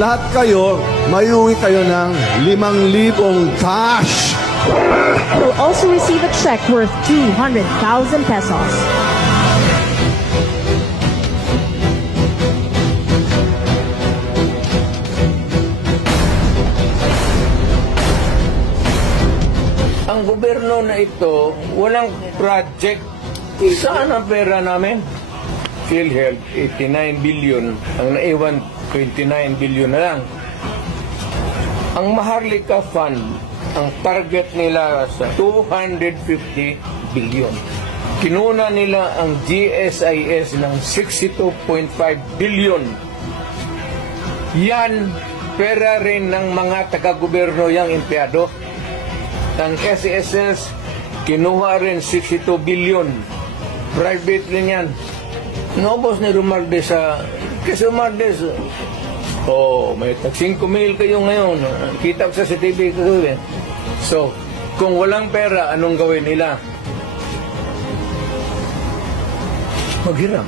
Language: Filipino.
lahat kayo, mayuwi kayo ng 5,000 cash. will also receive a check worth 200,000 pesos. Ang gobyerno na ito, walang project. Saan ang pera namin? PhilHealth, 89 billion. Ang naiwan, 29 billion na lang. Ang Maharlika Fund, ang target nila sa 250 billion. Kinuna nila ang GSIS ng 62.5 billion. Yan, pera rin ng mga taga-gobyerno yung empleyado. Ang SSS, kinuha rin 62 billion. Private rin yan. Naubos ni Romaldes sa... Kasi Romaldes, oh, may tag 5 mil kayo ngayon. Kita ko sa CCTV kagabi. So, kung walang pera, anong gawin nila? Maghiram.